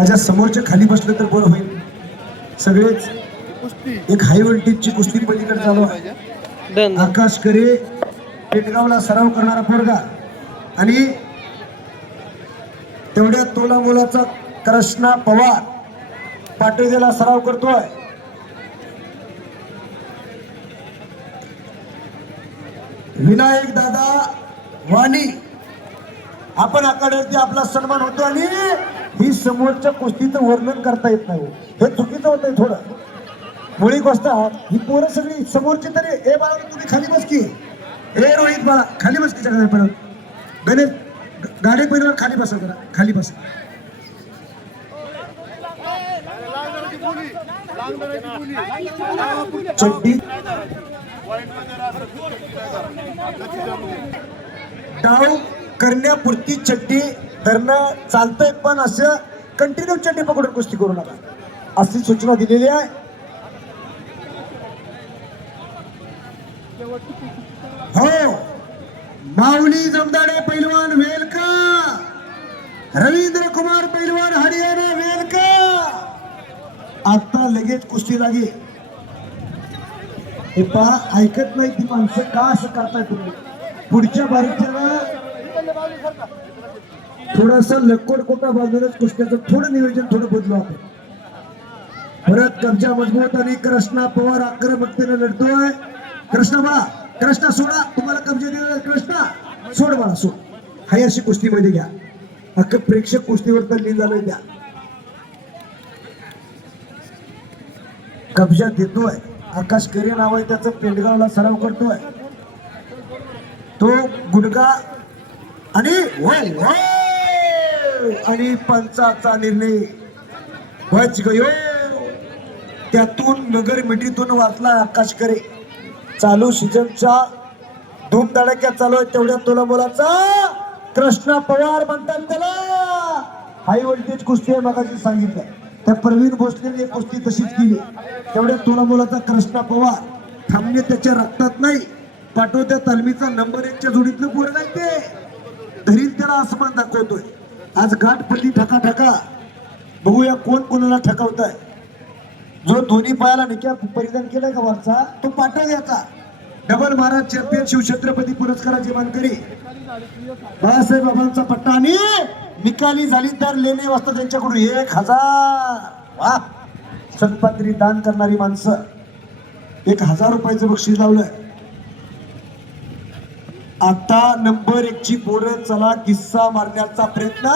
माझ्या समोरच्या खाली बसलं तर बरं होईल. सगळेच एक हाय व्होल्टेजची कुस्ती पलीकडे चालू आहे. आकाश करे पेटगावला सराव करणारा पोरगा आणि तेवढ्या तोला मुलाचा कृष्णा पवार पाटोद्याला सराव करतोय. विनायक दादा वाणी आपण आखाड्यावरती आपला सन्मान होतो आणि ही समोरच्या कुस्तीचं वर्णन करता येत नाही. हे चुकीचं होतंय थोडं. मुळी गोष्ट ही पोरं सगळी समोरची तरी ए बाळा तुम्ही खाली बस की. ए रोहित बाळा खाली बस की. गणेश गाडी पहिल्यावर खाली बसा जरा खाली बसा. चड्डी डाव करण्यापुरती चड्डी धरणं चालतंय पण असं कंटिन्यू चड्डी पकडून कुस्ती करू नका अशी सूचना दिलेली आहे. हो माऊली जमदाडे पैलवान वेलका, रवींद्र कुमार पैलवान हरियाणा वेलका. आता लगेच कुस्ती लागे. हे पहा ऐकत नाही ती माणसं का असं करताय तुम्ही. पुढच्या बारीच्याला थोडासा लकोट कोटा बांधूनच कुस्त्याचं थोडं नियोजन थोडं बदलू आपण. परत कब्जा मजबूत आणि कृष्णा पवार आक्रमकतेने लढतोय. कृष्णा बा कृष्णा सोडा तुम्हाला कब्जा दिलेला कृष्णा सोड बाळा सोड. हाय अशी कुस्तीमध्ये घ्या. अख्खं प्रेक्षक कुस्तीवर तल्लीन झालंय. त्या कब्जा देतोय. आकाश करे नाव आहे त्याचं. पेंडगावला सराव करतोय. तो गुडगा आणि आणि पंचाचा निर्णय बच गयो. त्यातून नगर मिठीतून वाचला आकाश करे. चालू सीझनच्या धूमधडाक्यात चालू आहे तेवढ्या तोला मुलाचा कृष्णा पवार म्हणतात त्याला. हाय व्होल्टेज कुस्ती आहे मगाशी सांगितलं. त्या प्रवीण भोसलेने कुस्ती तशीच केली. तेवढ्या तोला मुलाचा कृष्णा पवार थांबणे त्याच्या रक्तात नाही. पाठवत्या तालमीचा नंबर 1 च्या जोडीतलं पोरं नाही ते. धरील त्याला आसमान दाखवतोय. आज गाठ पडली ठका ठका. बघूया कोण कोणाला ठकावताय. जो दोन्ही पायाला निक्या परिधान केलाय का वरचा तो पाटोद्याचा डबल महाराज चॅम्पियन शिवछत्रपती पुरस्काराचे मानकरी बाळासाहेब बाबांचा पट्टा आणि निकाली झाली तर लेणे वाजता त्यांच्याकडून 1000. वा सत्पात्री दान करणारी माणसं 1000 रुपयाचं बक्षीस लावलंय. आता नंबर 1 ची पोरं चला किस्सा मारण्याचा प्रयत्न.